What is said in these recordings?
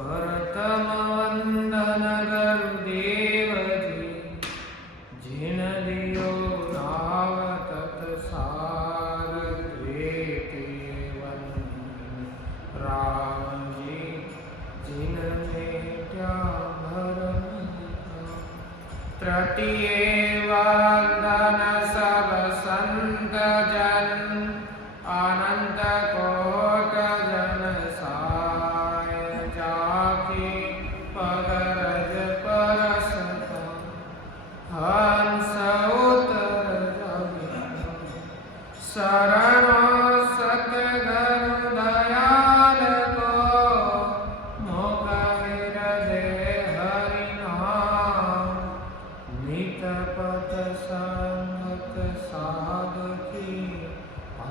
परतम वंदन गुरुदेव जी, जिन दियो नाव तत्सार द्वेते वंदन राम जी, जिन मेट्या भरम तृतीय वंदन सब संत जन, अनंत कोट जन साय, जाके पग रज परसत हंस उतर जग, शरण सतगुरु दयाल को, मुख हृदय हरि नाम, नित पथ संगत साधकी,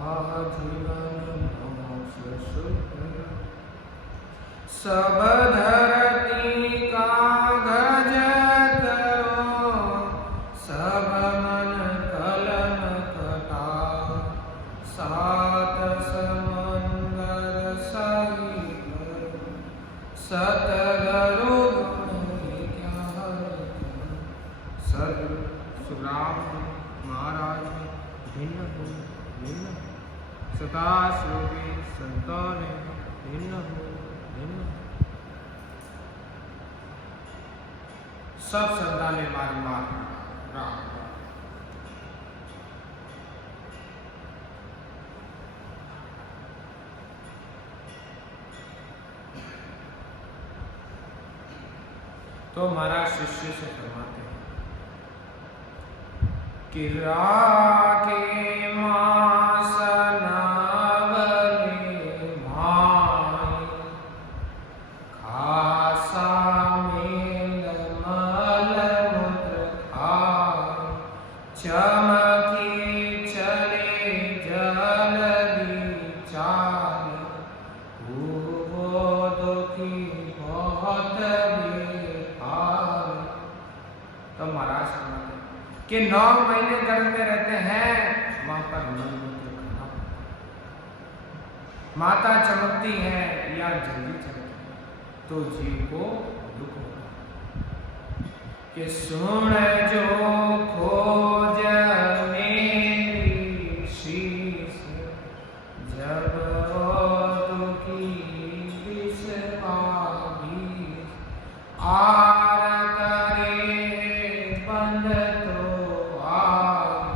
आजीवन मोक्ष सुख। सब धरती कागज करो, सब मन कलम कटाओ, सात समंदर सहित सतगुरु गुण क्या सद सुराम महाराज भिन्न हो भिन्न, सदा श्लोके संतों ने भिन्न हो भिन्न। सब संतान ने बारंबार राम तो महाराज शिष्य से फरमाते हैं कि राखे मास नावले माय, खासा मेल मल मूत्र खाय, चमके चले जल्दी चाल, वो दुखी बहुत बेहाल। तो महाराज समझते कि 9 महीने गर्भ में रहते हैं, वहां पर मलमूत्र खराब, माता चमकती है या जल्दी चलती है तो जीव को दुख होता कि सुन जो खोज मेरी शीस, जब दुखी विष पागी, आर करे बंद तो आग,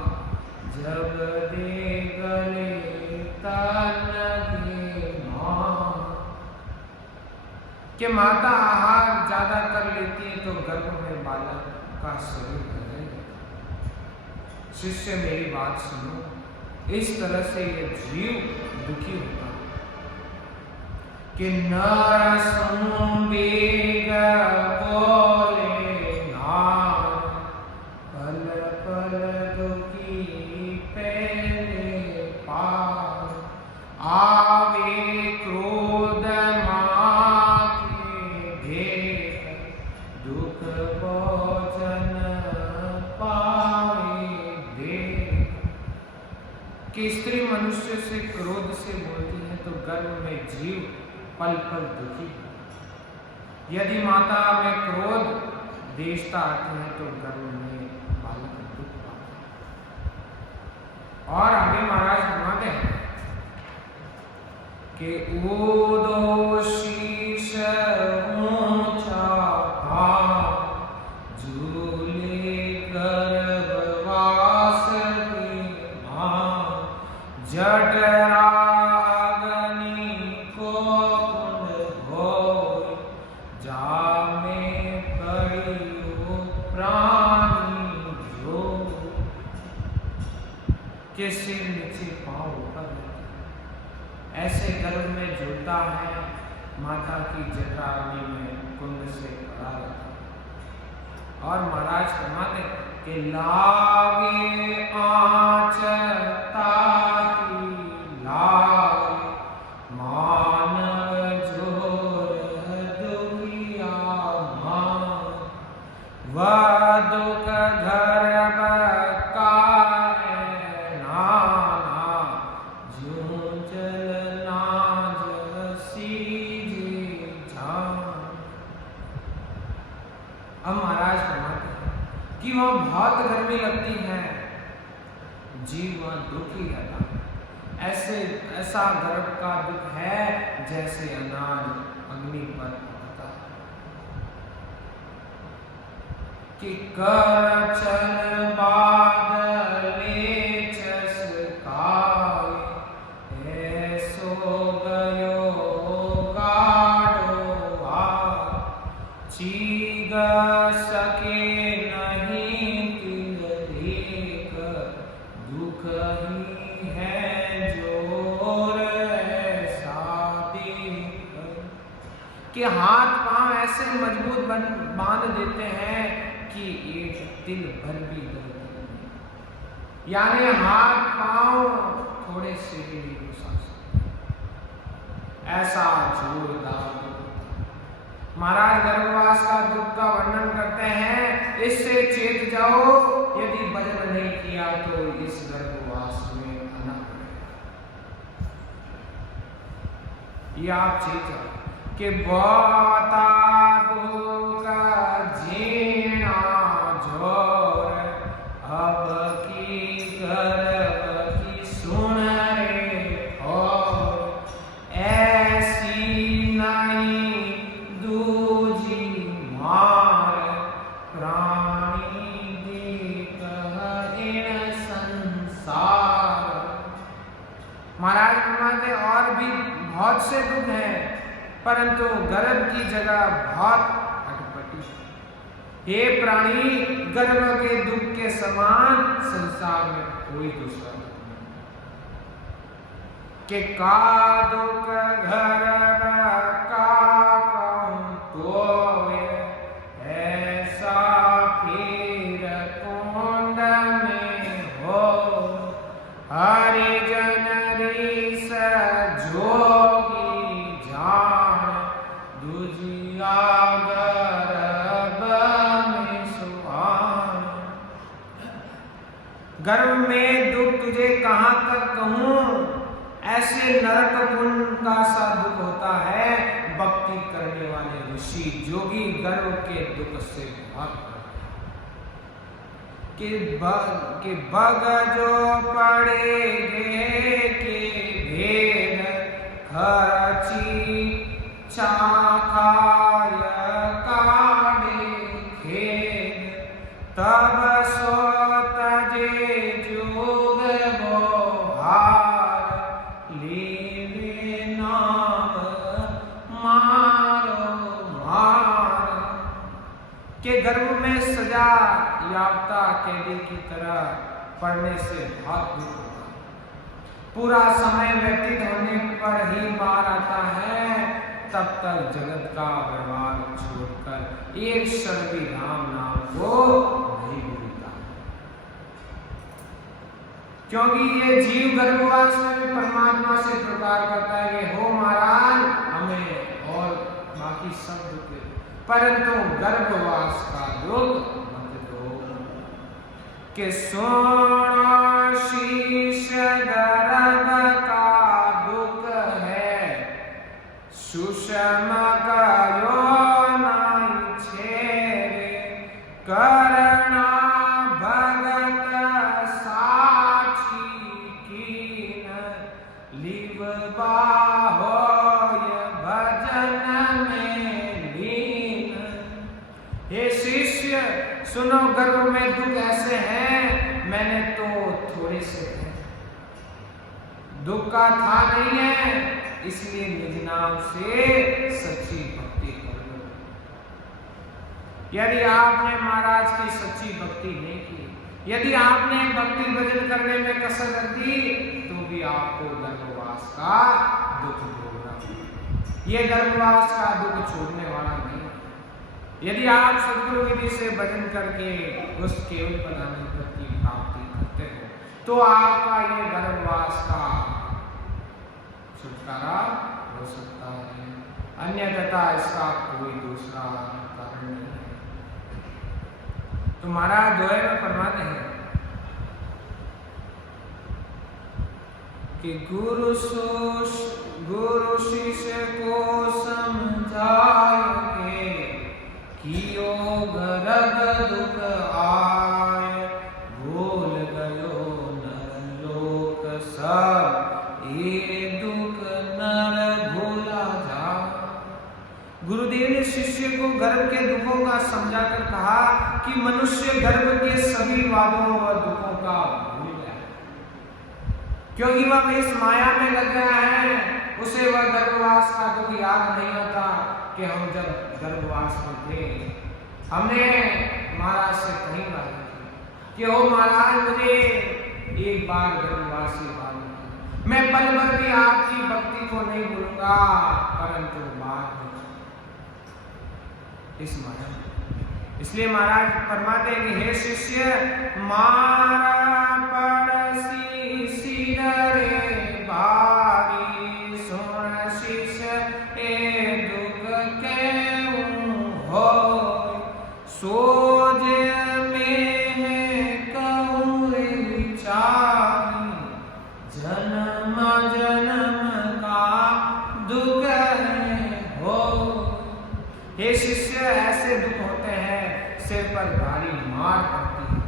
जब दे गले तन के मां। कि माता आहार ज्यादा कर लेती है तो गर्भ में बालक का शरीर बदल जाता। शिष्य मेरी बात सुनो, इस तरह से ये जीव दुखी होता कि नर सुन बेग बोले नार, पल पल दुखी पहले पार, आवे क्रोध माके भेद, दुख भोजन पावे देख। कि स्त्री मनुष्य से क्रोध से बोलती है तो गर्भ में जीव पल पल दुखी। यदि माता में क्रोध देशता आती है तो गर्भ में बालक दुख पाता है। और आगे महाराज फरमाते हैं कि ऊदो शीश ऊंचा भार, झूले गर्भवास के भार, जठरा के सिर नीचे पांव ऊपर, ऐसे गर्भ में झूलता है, माता की जठराग्नि में कुंड से पड़ा रहता है। और महाराज फरमाते कि लागे आंच ताकी लागे, मानव जोर दुखिया मान, वह दुख गर्भ कि वह बहुत गर्मी लगती है, जीव वह दुखी रहता है। ऐसा गर्भ का दुख है जैसे अनाज अग्नि पर पकता है। कि कर चल बादले चसकाए, ऐसो गयो गाढ़ो आ, चीग सके नहीं तिल एक, दुख ही है जोर ऐसा देख। कि हाथ पांव ऐसे मजबूत बांध देते हैं कि एक तिल भर भी दर्द नहीं, यानी हाथ पांव थोड़े से भी नहीं घुसा सकते, ऐसा जोरदार दुख। महाराज गर्भवास का दुख का वर्णन करते हैं, इससे चेत जाओ, यदि भजन नहीं किया तो इस गर्भवास में आना पड़ेगा। ये आप चेत जाओ कि बता दुख झीना जोर, अब की गर्भ की सुन रे और, ऐसी नहीं दूजी मार, प्राणी देख इन संसार। महाराज फरमाते और भी बहुत से दुख हैं, परंतु गर्भ की जगह बहुत अटपटी। हे प्राणी, गर्भ के दुख के समान संसार में कोई दूसरा दुख नहीं। कि का दुख गर्भ का कहूं तोय, ऐसा फिर कुंड में हो, हरिजन रीस जोगी जान, दुजिया गर्भ में सुहान। गर्भ में दुख तुझे कहां तक कहूं, ऐसे नरक कुंड का सा दुख होता है। भक्ति करने वाले ऋषि जोगी गर्भ के दुख से बहुत कि बग जो पड़ेगे के भेद, खरची चाखाय काढ़े खेद, तब सो तजे जोग बोहार, लेवे नाम मारो मार। के गर्भ में सजा याफ्ता कैदी की तरह पढ़ने से बहुत दुख होता है। पूरा समय व्यतीत होने पर ही बार आता है, तब तक जगत का व्यवहार छोड़कर एक क्षण भी राम नाम को नहीं भूलता, क्योंकि ये जीव गर्भवास में भी परमात्मा से प्रकार करता है कि हो महाराज हमें और बाकी सब दुख, परंतु गर्भवास का दुख मत दो। कि सोना शीश गर्भ का दुख है, सुषम कयो नाई छेरे, करना भगत साक्षी कीन, लिवबा होय भजन में लीन। हे शिष्य सुनो, गर्भ में दुख ऐसे हैं, मैंने तो थोड़े से हैं, दुख का था नहीं है, इसलिए निज नाम से सच्ची भक्ति करो। यदि आपने महाराज की सच्ची भक्ति नहीं की, यदि आपने भक्ति भजन करने में कसर कर दी, तो भी आपको गर्भवास का दुख भोगना होगा। यह गर्भवास का दुख छोड़ने वाला नहीं। यदि आप सद्गुरु विधि से भजन करके उस केवल पदाधिपति की प्राप्ति करते हो, तो आपका ये गर्भवास का छुटकारा हो सकता है, अन्यथा इसका कोई दूसरा कारण नहीं है। तो महाराज दोहे में फरमाते हैं कि गुरु शिष्य को समझाए, कियो गर्भ दुख आ गुरुदेव ने शिष्य को गर्भ के दुखों का समझाकर कहा कि मनुष्य गर्भ के सभी वादों और दुखों का भूल गया, क्योंकि वह इस माया में लग गया है। उसे वह गर्भवास का दुख याद नहीं आता कि हम जब गर्भवास में थे हमने महाराज से कहीं बात की कि ओ महाराज मुझे एक बार गर्भवासी बात, मैं पल भर भी आपकी भक्ति को नहीं भूलूंगा, परंतु बाद इस माया। इसलिए महाराज फरमाते हैं कि हे शिष्य, मारा पड़सी सिरे भारी, सुन शिष्य ए दुख के हो, सोज में कहूँ विचारी, जन्म जन्म का दुख हो। हे शिष्य, ऐसे दुख होते हैं, सिर पर भारी मार पड़ती है।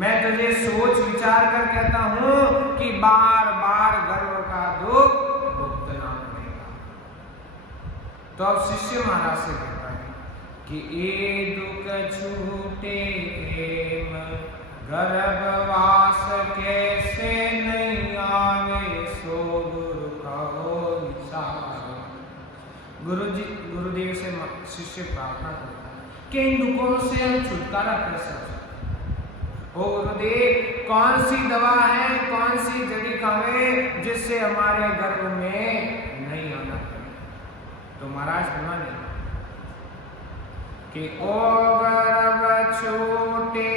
मैं तुझे सोच विचार कर कहता हूं कि बार बार गर्व का दुख भुगतना पड़ेगा। तो अब शिष्य महाराज से कहता है कि ए दुख छूटे प्रेम, गर्भवास कैसे नहीं आवे, सो गुरु कहो विचार। गुरुदेव से शिष्य प्रार्थना करता है कि इन दुखों से हम छुटकारा कैसे हो सकते। ओ गुरुदेव, कौन सी दवा है, कौन सी जड़ी खावे जिससे हमारे गर्भ में नहीं आना पड़े। तो महाराज फरमाते कि ओ गर्भ छोटे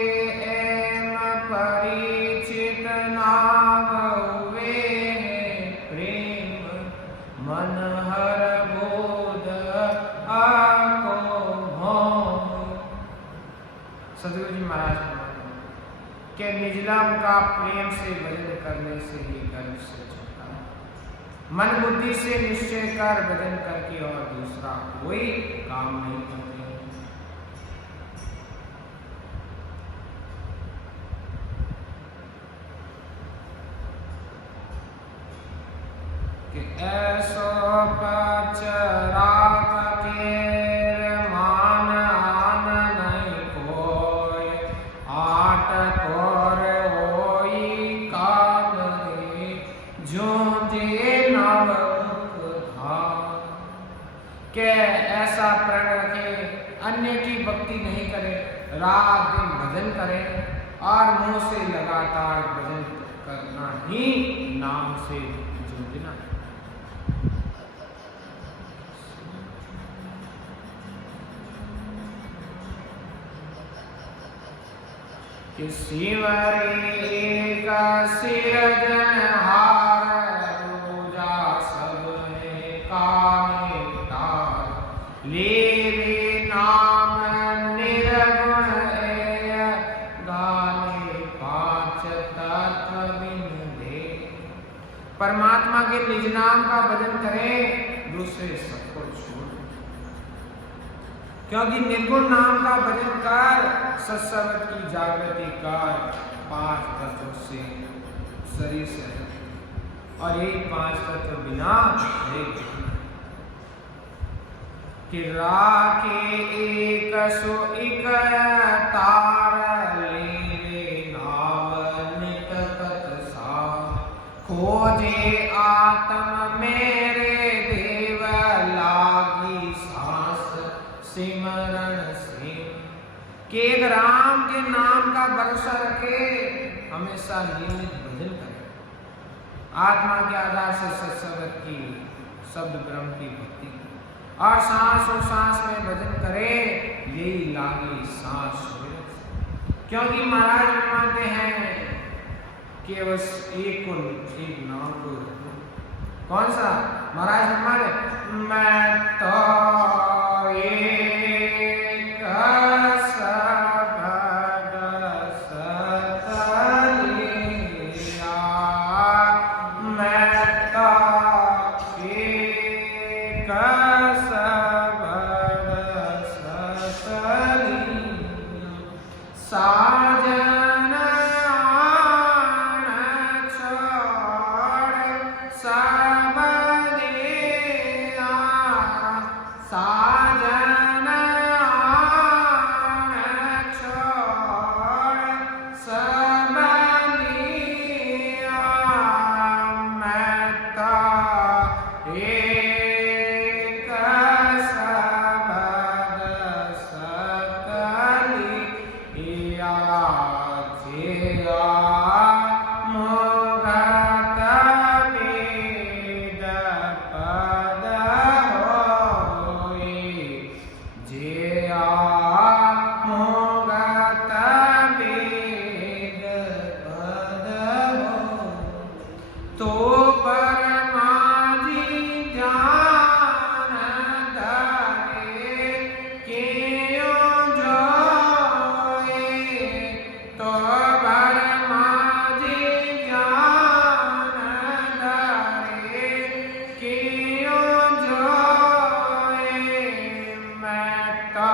एम परिचित नाम हुए, प्रेम मन हर सदगुरु जी महाराज के निजलाम का प्रेम से भजन करने से ही गर्भ से छुटकारा। मन बुद्धि से निश्चय कर भजन करके और दूसरा कोई काम नहीं करते। कि ऐसो पचरा के ऐसा प्रण रखे, अन्य की भक्ति नहीं करे, रात दिन भजन करे और मुंह से लगातार भजन करना ही नाम से जुड़ना है। कि शिवरे का सिरजनहार, रोजा सब कामे तार, ले नाम निर्गुण गाने पांच तत्व बिन दे। परमात्मा के निज नाम का भजन करें, दूसरे सबको छोड़, क्योंकि निर्गुण नाम का भजन कर, सत्संग की जागृति कर, पांच तत्वों से शरीर से और एक पांच तत्व बिना एक कि राखे एक सो एक तार, ले नाव नित कत सा, खोजे आत्म मेरे देव, लागी सांस सिमरण से। केद राम के नाम का भरोसा रखे, हमेशा नियमित भजन करे, आत्मा के आधार से सत्संग की, शब्द ब्रह्म की भक्ति और सांस और सांस में भजन करे, यही लागी सांस हो। क्योंकि महाराज मानते हैं कि बस एक नाम को, कौन सा महाराज हमारे, मैं तो एक साजन आन छोड़ सब लिया मैं तो एक शब्द सकलिया जिया मुगत वेद पद होई जिया मुगत वेद पद होई तो परमाजी जान धरे क्यों जोए तो परमाजी जान धरे क्यों जोए मैं तो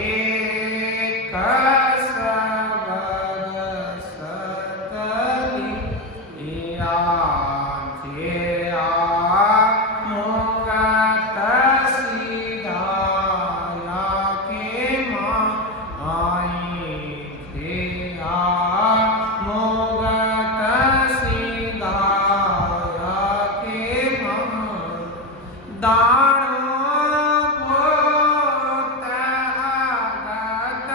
एक शब्द सकलिया जिया मुगत सीधाया के माई जिया मुगत सीधाया के माई दानों पोत आगत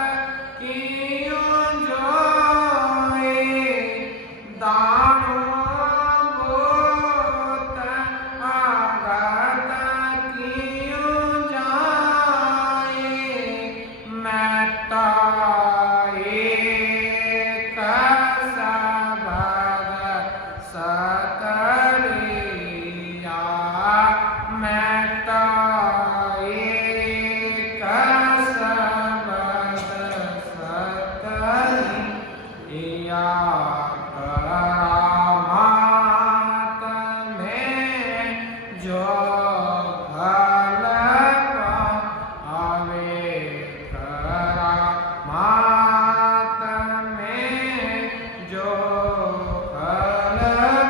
क्यों जोए दानों पोत आगत क्यों जाए मैं तो एक शब्द सकलिया मैं तो एक शब्द सकलिया करामात में जो फल पावे करामात में जो फल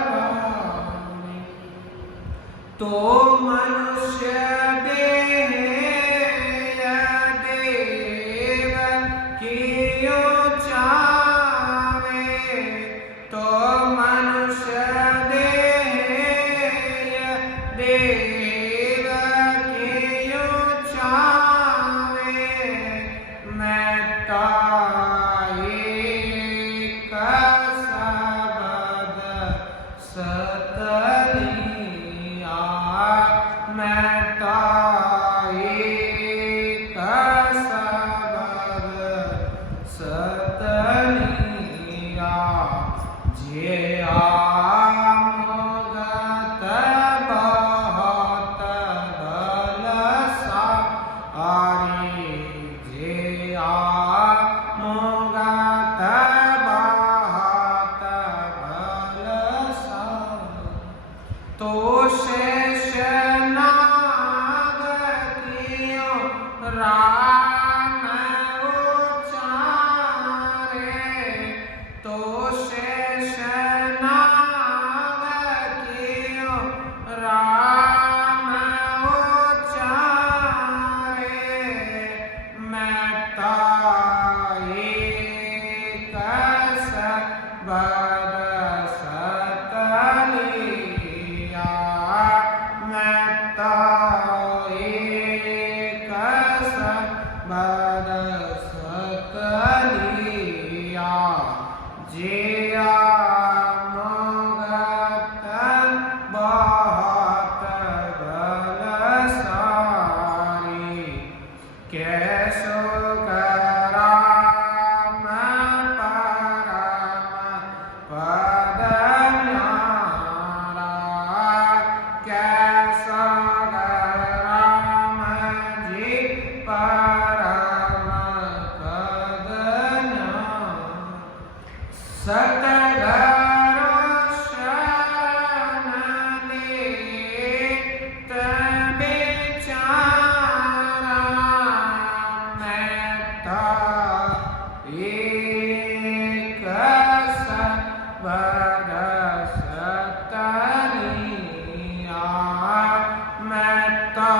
पावे तो मनुष्य देह देव क्यों चावे तो मनुष्य देह देव क्यों चावे मैं तो एक शब्द सकलिया मैं तो एक शब्द सकलिया जिया मुगत बहुत बलशाली जिया मुगत बहुत बलशाली तो शेष नाग क्यों राम उचारे तो शेष नाग क्यों राम उचारे मैं तो एक शब्द सकलिया मैं तो एक शब्द सकलिया जिया मुगत बहुत बलशाली कैसो कराम परम पद न्यारा कैसो कराम जी परम पद न्यारा सतगुरु शरण ले तबे चारा मैं तो एक शब्द सकलिया मैं तो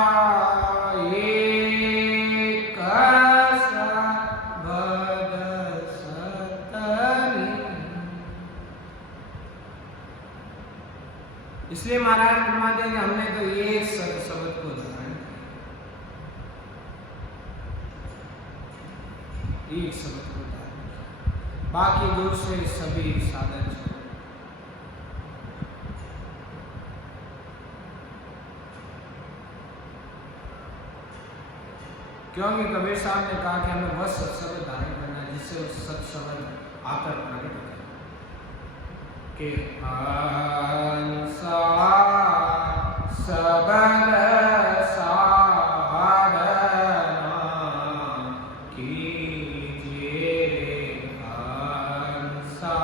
एक शब्द को धारण किया, बाकी दूसरे सभी साधन छोड़। क्योंकि कबीर साहब ने कहा कि हमें वह सत्शब्द धारण करना है जिससे उस सत्शब्द आकर प्रकट हो कि हंसा सबद साधना कीजिए, हंसा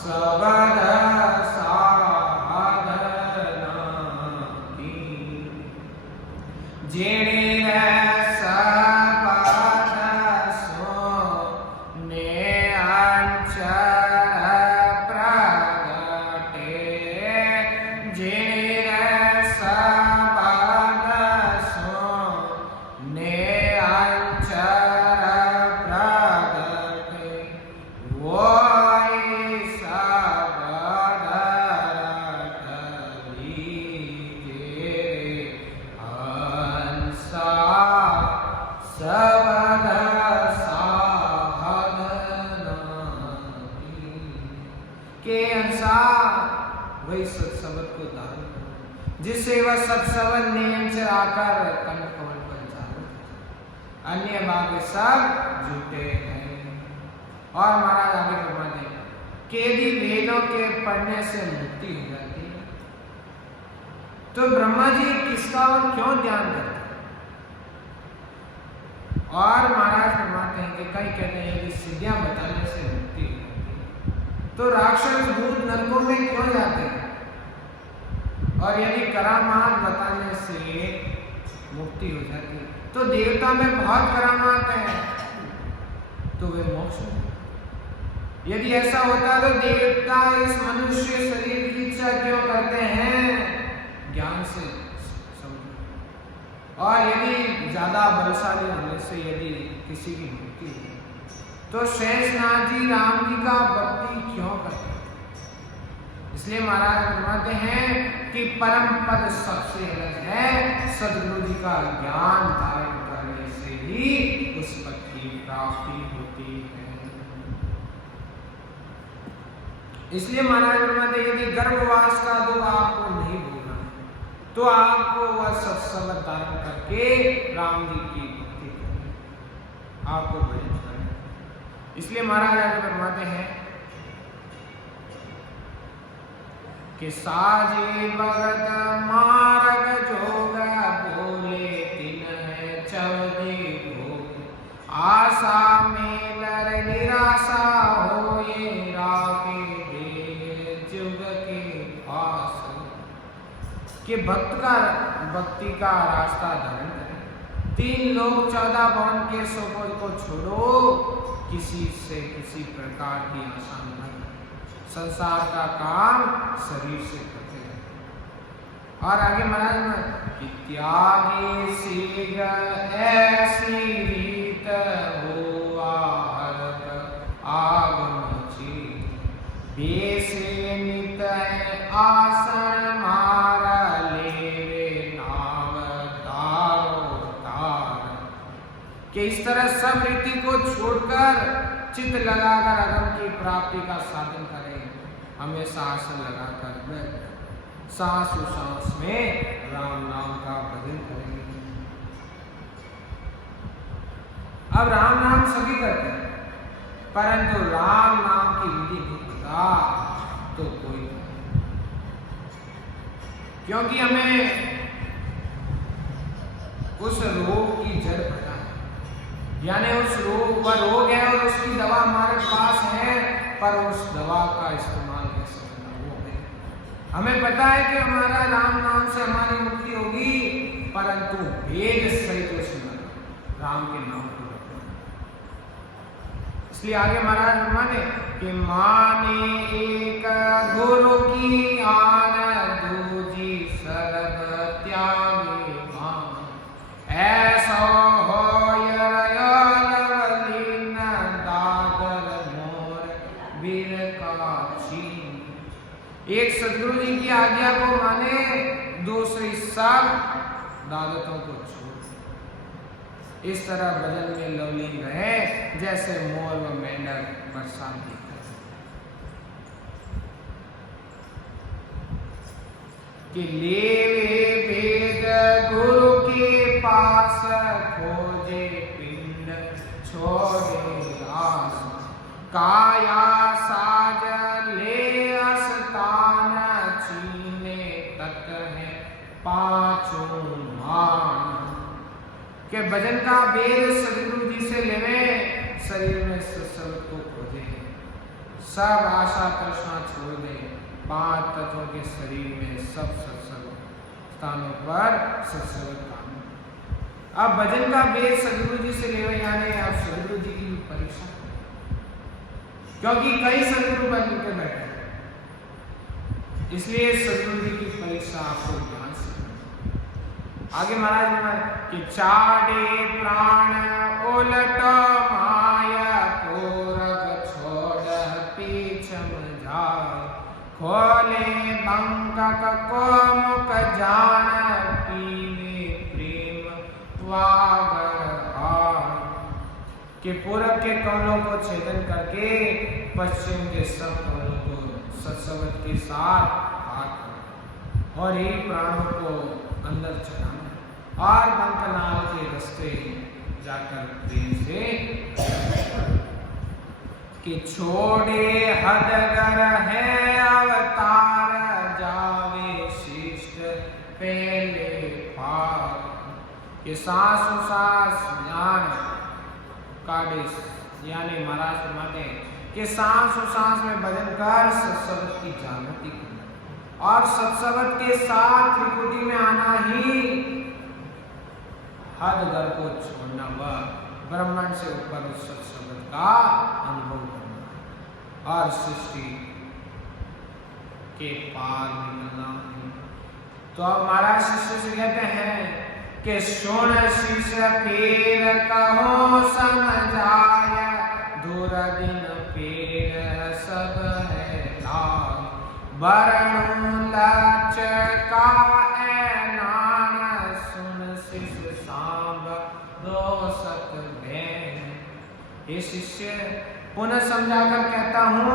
सबद साधना कीजिए, जेणे वही सत्शब्द को धारण करो जिससे वह सत्शब्द नियम से आकर कंठ कमल पर जागृत, अन्य बातें सब झूठे हैं। और महाराज आगे फरमाते हैं कि यदि वेदों के पढ़ने से मुक्ति हो जाती है तो ब्रह्मा जी किसका और क्यों ध्यान करते हैं? और महाराज फरमाते हैं कि कई कहते हैं यदि सिद्धियां बताने से मुक्ति हो जाती है तो राक्षस भूत नरकों में क्यों जाते हैं? और यदि करामात बताने से मुक्ति हो जाती है तो देवता में बहुत करामात है तो वे मोक्ष में। यदि ऐसा होता तो देवता इस मनुष्य शरीर की इच्छा क्यों करते हैं? ज्ञान से समझो। और यदि ज्यादा बलशाली होने से यदि किसी की मुक्ति हो तो शेषनाग जी राम जी का भक्ति क्यों करते हैं? इसलिए महाराज फरमाते हैं कि परम पद सबसे अलग है, सद्गुरु जी का ज्ञान धारण करने से ही उस पद की प्राप्ति होती है। इसलिए महाराज फरमाते हैं यदि गर्भवास का दुख आपको नहीं भूलना तो आपको वह सत्शब्द धारण करके राम जी की भक्ति करनी, आपको भजन करना। इसलिए महाराज आगे फरमाते हैं कि साजे भगत मार्ग जोगा बोले तिन है चवदे भोग, आशा में लर निराशा हो ये राके दे जुग के पास। कि भक्ति का रास्ता धारण करें, 3 लोग 14 भवन के सुखों को छोड़ो, किसी से किसी प्रकार की आशा न करें, संसार का काम शरीर से करते हैं। और आगे महाराज कि त्यागी सीग ऐसी रीत हुआ हरक आगमची, बेसे नित आसन मारा लेवे नाव तारो तार। कि इस तरह सब रीति को छोड़कर चित्त लगाकर अगम की प्राप्ति का साधन करें, हमेशा आसन लगाकर सांस सांस में राम नाम का भजन करेंगे। अब राम नाम सभी करते हैं परंतु राम नाम की विधि नहीं पता तो कोई नहीं, क्योंकि हमें उस रोग की जड़ पता है, यानी उस रोग वह रोग है और उसकी दवा हमारे पास है, पर उस दवा का इस्तेमाल कैसे करना वो है। हमें पता है कि हमारा राम नाम से हमारी मुक्ति होगी, परंतु वेद सहित उस राम के नाम को रखना। इसलिए आगे महाराज माने कि माने एक गुरु की आन दूजी सर्व त्यागी मान, ऐसा हो एक सदगुरु जी की आज्ञा को माने, दूसरी सब दादतों को छोड़। इस तरह भजन में लवलीन रहे जैसे मोर व मेंढक बरसात की तरह। कि लेवे वेद गुरु के पास, खोजे पिंड छोड़े दास, काया साज ले अस्तान, चीने तक है पांचों मान। के भजन का वेद सदगुरु जी से लेवे, शरीर में सत्संग को खोजे, सब आशा तृष्णा छोड़ दे, 5 तत्वों के शरीर में सब सत्संग स्थानों पर सत्संग काम। अब भजन का वेद सदगुरु जी से लेवे, यानी आप सदगुरु जी की परीक्षा, क्योंकि कई सदगुरु बन के बैठे, इसलिए सदगुरु जी की परीक्षा आपको ध्यान से। आगे महाराज कि चाडे प्राण उलट माया, पूरब छोड़ पीछम जाए, खोले बंकक को मुख जान, पीवे प्रेम वागर हार। कि पूरब के कमलों को छेदन करके पश्चिम के सब कमलों को सत्संग के साथ हाथ और ही प्राणों को अंदर चढ़ाना और बंकनाल के रास्ते जाकर प्रेम से। कि छोड़े हदगर है अवतार, जावे शिष्ट पहले पार। कि सांस ज्ञान काटे, यानी महाराज फरमाते कि सांस में भजन कर सत्संग की जागृति करना और सत्संग के साथ त्रिकुटी में आना ही हदगर को छोड़ना व ब्रह्मांड से ऊपर उस सत्संग का अनुभव करना और सृष्टि के पार निकलना। तो अब महाराज शिष्य से कहते हैं कि सुन शिष्य पीर कहो समझाय, दूर दिन पीर सब है लाग, वरण लक्ष का ऐलान, सुन शिष्य सांब दो सत भैन। हे शिष्य पुनः समझाकर कहता हूँ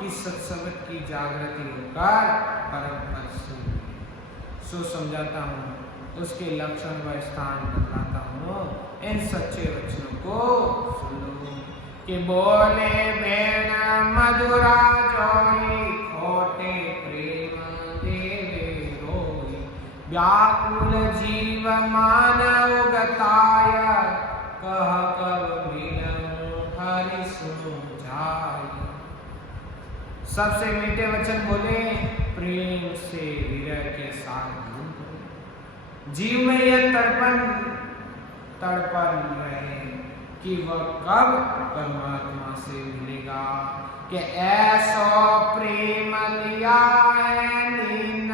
कि सत्संग की जागृति होकर परम पद सो समझाता हूँ, उसके लक्षण व स्थान बतलाता हूँ। इन सच्चे वचनों को सुनो। कि बोले बैन मधुरा जोई, खोटे प्रेम देवे रोई, व्याकुल जीव मान उगताय, कह कब मिलऊं हरि सुझाय। सबसे मीठे वचन बोले, प्रेम से विरह के साथ जीव में यह तड़पन रहे कि वह कब परमात्मा से मिलेगा। कि ऐसो प्रेम लिया है नीन,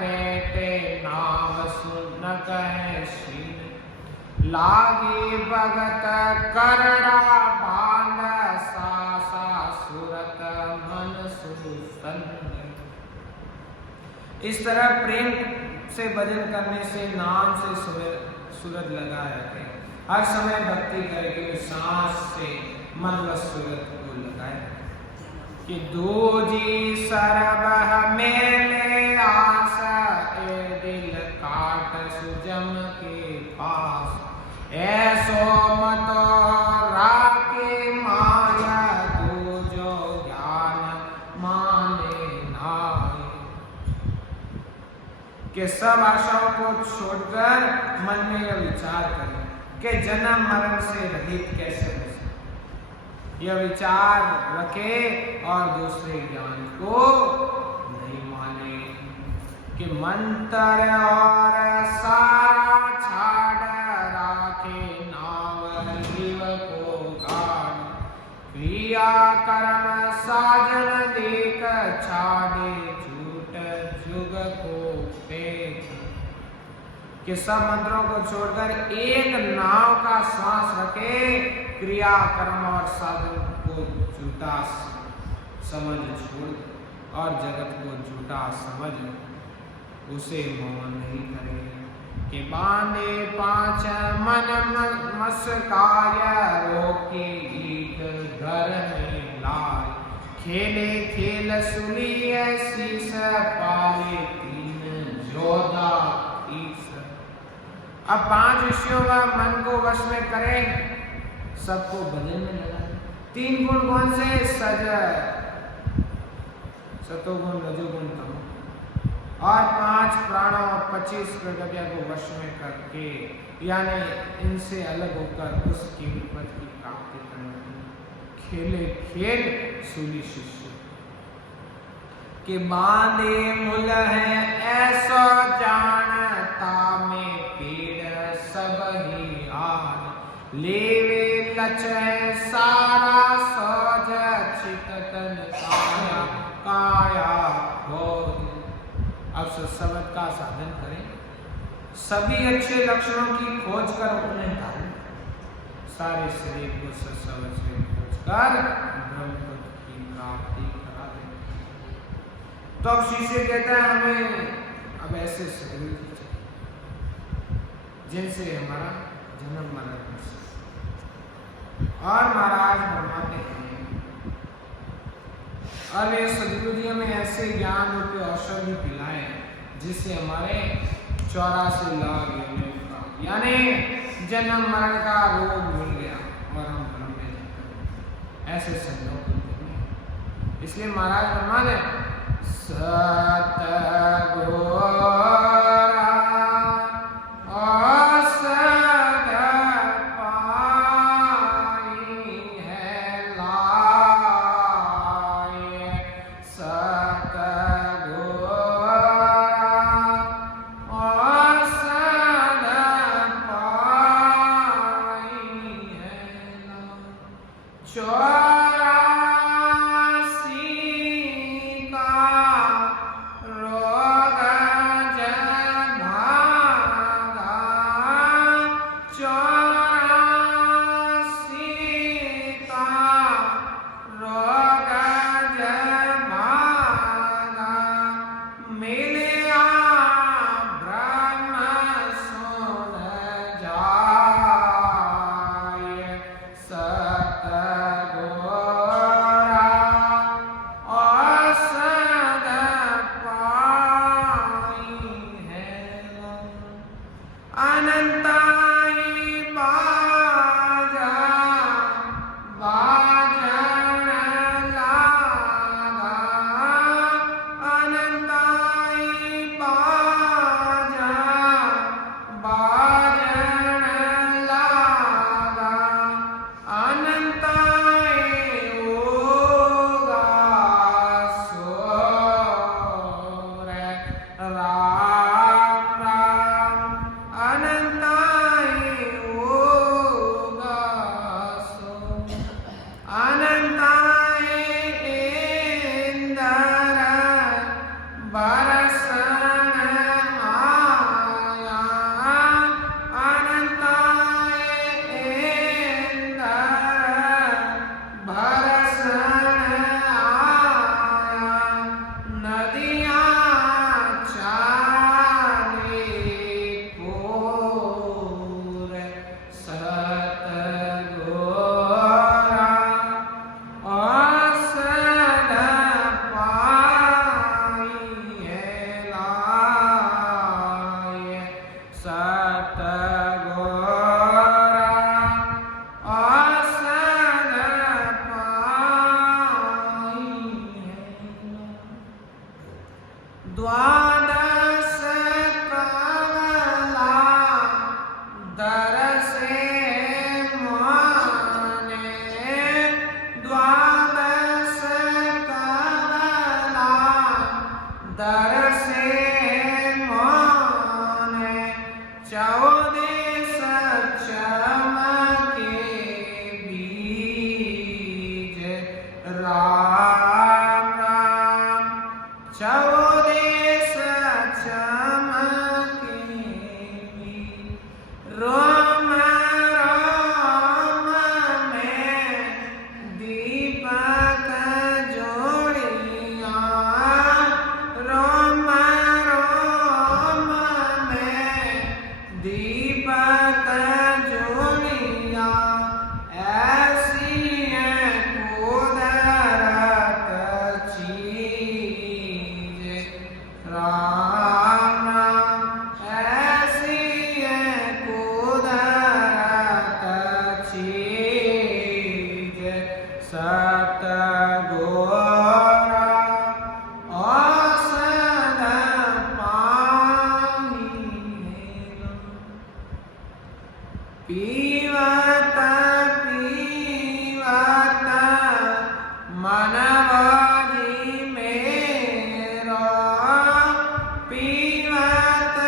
बैठे नाम सुन कहे शीन, लागे भगत करड़ा बांध, सासा सुरत मन सुतन। इस तरह प्रेम से भजन करने से, नाम से सूरत लगा रखे, हर समय भक्ति करके सांस से मन व सूरत को लगाए। कि दूजी सरबह मेले आस, ए दिल काट सुजम के पास, ऐसो मत राके माया, दूजो ज्ञान माने नाय। कि सब आशाओं को छोड़कर मन में यह विचार करें कि जन्म मरण से रहित कैसे हो सकते। यह विचार रखे और दूसरे ज्ञान को नहीं माने। कि मंत्र और सारा छाड़, राखे नाव जीव को गाड़, क्रिया कर्म साजन देख, छाड़े झूठ जुग को। कि सब मंत्रों को छोड़कर एक नाव का श्वास रखे, क्रिया कर्म और साधन को झूठा समझ छोड़ और जगत को झूठा समझ उसे मौन नहीं करे। कि बांधे 5 मन मुस्काया रोके गीत घर में लाए, खेले खेल सुनी शीस पाले तीन जोधा ईस। अब 5 विषयों का मन को वश में करें, सबको भजन में लगाए। 3 गुण कौन से? सज, सतोगुण, रजोगुण, तमोगुण, और 5 प्राणों 25 प्रकृतियों को वश में करके, यानी इनसे अलग होकर उसकी पद की प्राप्ति करने, खेले खेल सूली शिष्य के बांधे मूल है ऐसा जानता में पेड़ सब ही आन, लेवे लच है सारा सोज चिततन काया काया भोज। अब सत्संग का साधन करें, सभी अच्छे लक्षणों की खोज कर उन्हें धारण, सारे शरीर को सत्संग से खोज कर ब्रह्म की प्राप्ति करा दें। तो अब शिष्य कहता है हमें अब ऐसे शरीर जिनसे हमारा जन्म मरण हो सके। और महाराज फरमाते हैं, और ये सदगुरु जी हमें ऐसे ज्ञान रूपी औषधि पिलाए जिससे हमारे 84 लाख यानी जन्म मरण का रोग मिल गया और हम ब्रह्म में जाते हैं, ऐसे संयोग मिले। इसलिए महाराज फरमाते सतगुरु दीपक जोड़िया पीवत पीवत मनवाजी मेरो, पीवत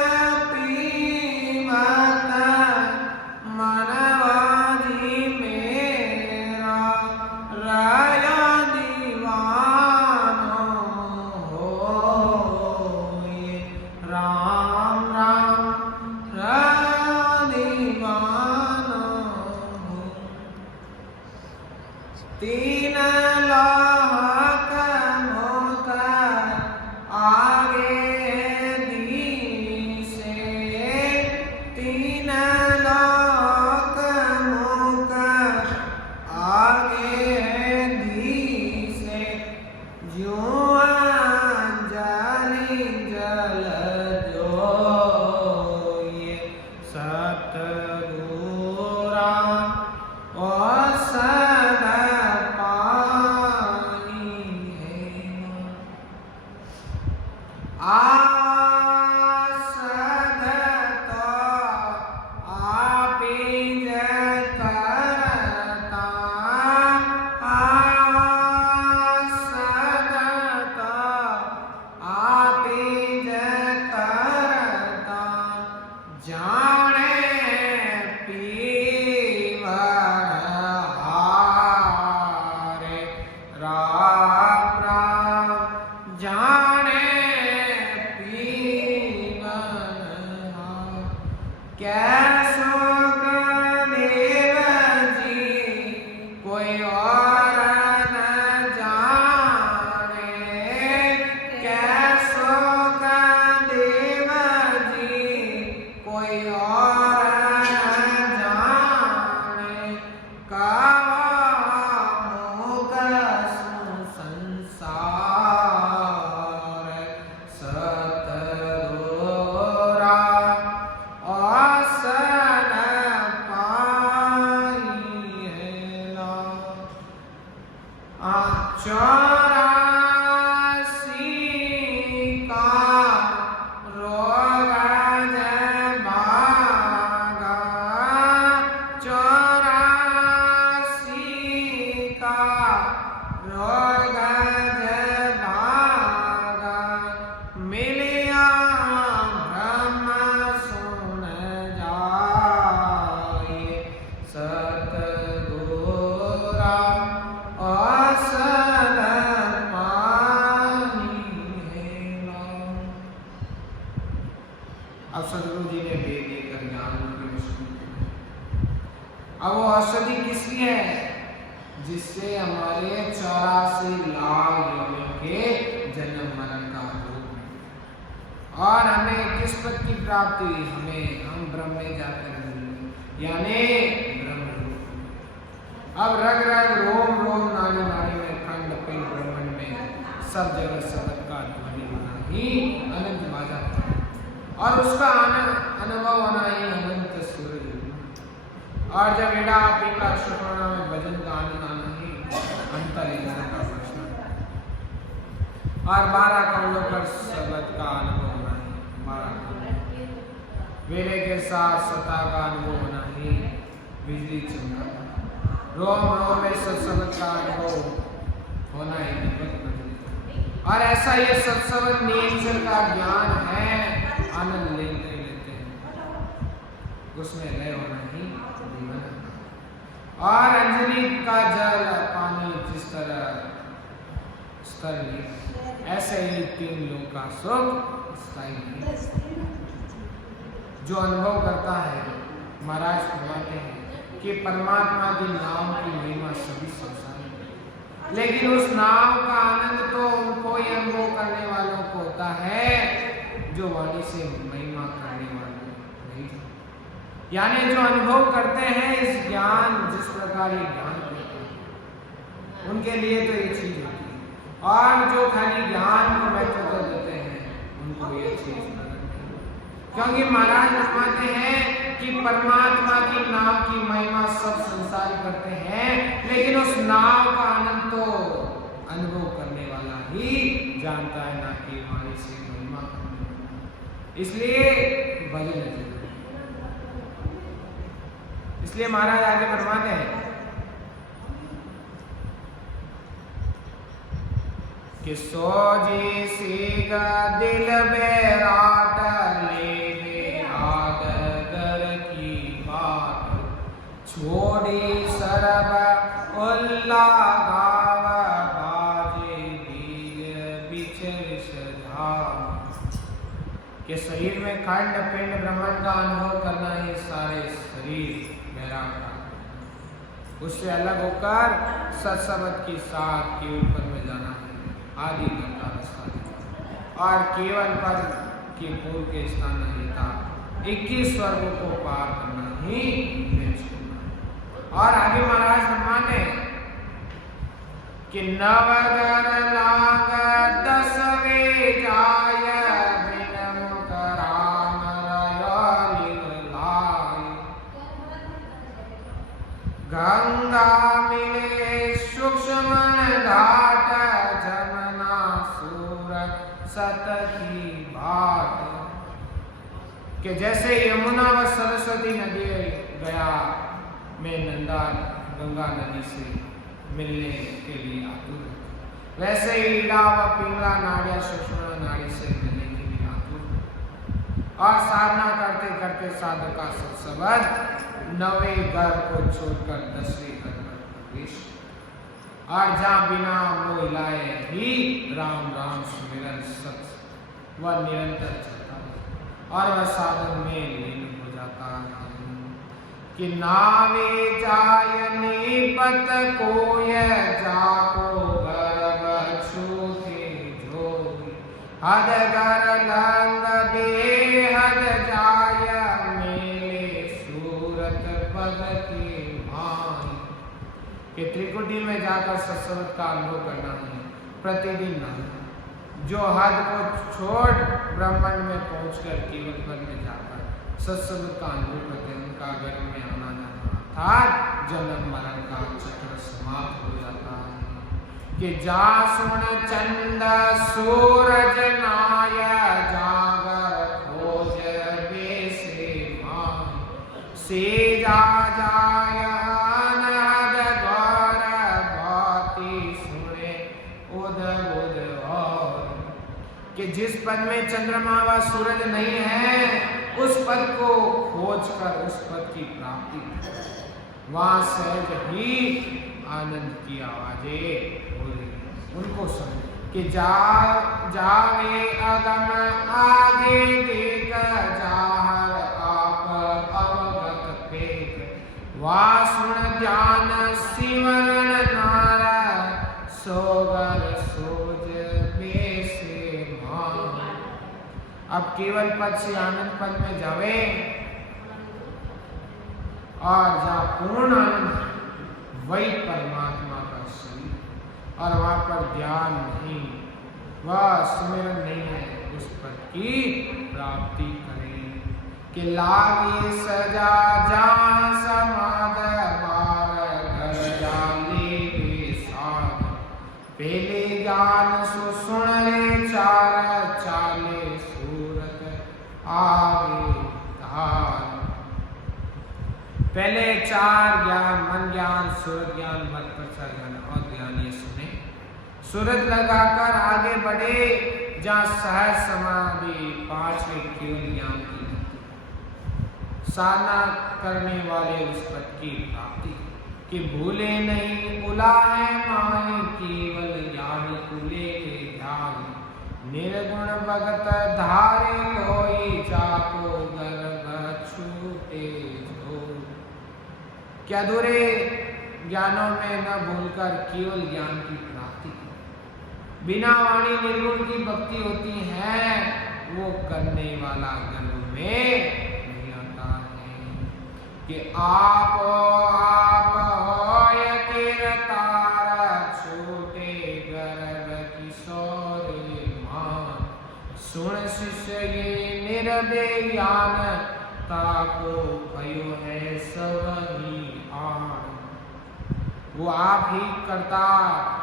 पीवत मनवाजी मेरा, राया दीवानो होए, राम राम राया दीवानो हो। तीन लाख मोत आगे दीसे, तीन लाख मोत आगे दीसे, ज्यों अंजलि जल जोए, सतगुरा और सदा पानी है। आसद तो आपीज करता, आसद तो आपीज करता, जाने पीवर हारे, राम राम जाने पीवर हारे। कैसो देव जी कोई और न जाने, कैसो देव जी कोई और न जाने, कामोग संसार, सतगुरा औसत पाई है लाभ। 84 का रोग भागा, 84 का रोग भागा, मिलिया ब्रह्म सुन जाए, सतगुरा औसत पानी है लाभ। अब सदगुरु जी ने वेद देकर ज्ञान रूपी विष्णु, अब वो औषधि किसकी है? जिससे हमारे 84 लाख योनियों के जन्म मरण का रोग है। और हमें किस पद की प्राप्ति हुई? हम ब्रह्म में जाकर मिले, यानी ब्रह्म रूप। अब रग रग रोम रोम नाड़ी नाड़ी में खंड पिंड ब्रह्मांड में सब जगह सबद का ध्वनि होना ही अनंत बाजा, और उसका आनंद अनुभव होना ही अनंत सूरज। और जब एड़ा पीला शुक्राना में भजन का आनंद आना ही अंतर का प्रश्न, और 12 कौलों पर सबद का अनुभव होना ही 12 वेले के साथ सता का अनुभव होना ही बिजली चमका, रोम रोम में सत्संग का अनुभव होना ही दीपक प्रज्वलित। और ऐसा ये सत्संग नेचर का ज्ञान है, आनंद लेते लेते उसमें लय होना ही जीवन है। और अंजलि का जल पानी जिस तरह स्तर ले, ऐसे ही 3 लोग का सुख स्थायी है। जो अनुभव करता है, महाराज फरमाते हैं कि परमात्मा के नाम की महिमा सभी संसार में, लेकिन उस नाम का आनंद तो उनको ही अनुभव करने वालों को होता है जो वाणी से महिमा करने वाले नहीं। यानी जो अनुभव करते हैं इस ज्ञान, जिस प्रकार ये ज्ञान करते हैं, उनके लिए तो ये चीज होती है। और जो खाली ज्ञान को महत्व देते हैं, उनको ये चीज क्योंकि महाराज फरमाते हैं कि परमात्मा की नाम की महिमा सब संसार करते हैं, लेकिन उस नाम का आनंद तो अनुभव करने वाला ही जानता है, ना कि वाणी से महिमा करने वाला। इसलिए भजन जरूरी। इसलिए महाराज आगे फरमाते हैं कि सोजी सीगा दिल बेराट ले आदर की बात छोड़ी सरब उल्ला गाव बाजे दिल बिचर सधाम। कि शरीर में खंड पिंड ब्रह्मांड का अनुभव करना ही सारे शरीर उससे अलग होकर सत्संग की साथ केवल पद में जाना है आदि का रास्ता और केवल पद के पूर्व के स्थान नहीं था 21 स्वर्गों को पार करना ही और आगे महाराज फरमाते कि नवगर लाग 10वें जाय गंगा मिले सूक्ष्म घाट जमुना सूर सत की बात। कि जैसे यमुना व सरस्वती नदी गया में नंदा गंगा नदी से मिलने के लिए आतुर, वैसे ही ईड़ा व पिंगला नाड़िया सूक्ष्म नाड़ी से मिलने के लिए आतुर। और साधना करते करते साधक का सत्संग 9वें घर को छोड़कर 10वें घर पर प्रवेश और जहाँ बिना मोह हिलाए ही राम राम सुमिरन सत वह निरंतर चलता है और वह साधन में लीन हो जाता है। कि नावे जायनी पत कोय जाको गर्भ छूते जोगी हद गर लंग बेहद जाय कि त्रिकुटी में जाकर सत्संग का अनुभव करना है प्रतिदिन नहीं, जो हद को छोड़ ब्रह्मांड में पहुंचकर केवल पद में जाकर सत्संग का अनुभव करते हैं उनका घर में आना जाना अर्थात जन्म मरण का चक्र समाप्त हो जाता है। कि जा सुन चंद सूरज नाय जागर खोज बेसे मान से जा जाय कि जिस पद में चंद्रमा व सूरज नहीं है उस पद को खोजकर उस पद की प्राप्ति वहां सहज ही आनंद की आवाजें हो रही उनको सुन। कि जावे अगम आगे देख जाहर आप अवगत पेट वा सुन ज्ञान सिमरण नारा सोगर सोज अब केवल पद से आनंद पद में जावे और जहाँ पूर्ण आनंद वही परमात्मा का शरीर और वहां पर ध्यान नहीं वह सुमिरन नहीं है उस पद की प्राप्ति करें। कि लागे सजा जहाँ समाद बार घर जाले बेसाद पहले ज्ञान सो सुन ले चार चाले आगे धार। पहले 4 ज्ञान मन ज्ञान सूरत ज्ञान मत प्रचार ज्ञान और ज्ञान ये सुने सूरत लगाकर आगे बढ़े जहाँ सहज समाधि 5वें केवल ज्ञान की साधना करने वाले उस पद की प्राप्ति। कि भूले नहीं उला है माए केवल ज्ञान कुले के ध्यान निर्गुण भगत धारे कोई जाको गर्भ छूटे जो। क्या अधूरे ज्ञानों में न भूलकर केवल ज्ञान की प्राप्ति बिना वाणी निर्गुण की भक्ति होती है वो करने वाला गर्भ में नहीं आता है। कि आप होय तारा छोटे गर्भ किशोर सुन शिष्य ये निरदे ज्ञान ताको भयो है सब ही आन। वो आप ही करता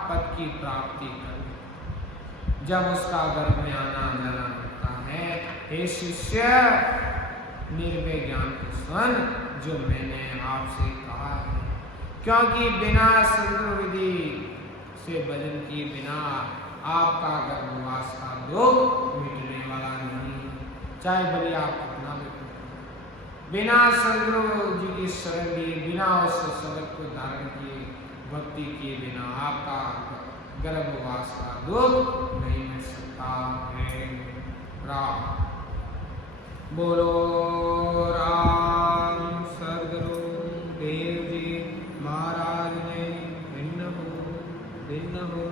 पद की प्राप्ति कर जब उसका गर्भ में आना जाना होता है। हे शिष्य निर्भय ज्ञान को सुन जो मैंने आपसे कहा है, क्योंकि बिना सदगुरु विधि से भजन किए बिना आपका गर्भवास का दुख मिटने वाला नहीं, चाहे भले आप अपना भी बिना सदगुरु जी की शरण लिए, बिना उस शब्द को धारण किए, भक्ति किए बिना आपका गर्भवास का दुख नहीं मिट सकता है। राम बोलो राम सदगुरु देव जी महाराज ने भिन्न हो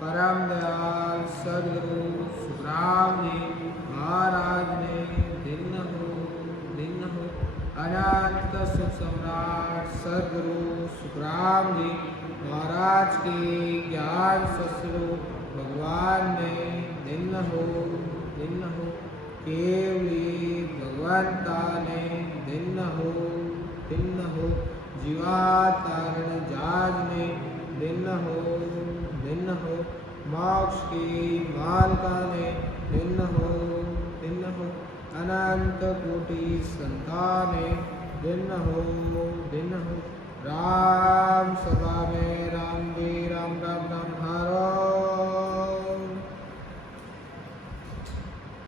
परम दयाल सदगुरु सुखराम जी महाराज ने भिन्न हो अनंत सुख सम्राट सदगुरु सुखराम जी महाराज के ज्ञान ससुरु भगवान ने भिन्न हो केवली भगवंता ने भिन्न हो जीवातारण जाज ने भिन्न हो मोक्ष की मालका ने भिन्न हो अनंत कोटि संताने भिन्न हो राम सभा में राम जी राम राम राम हरो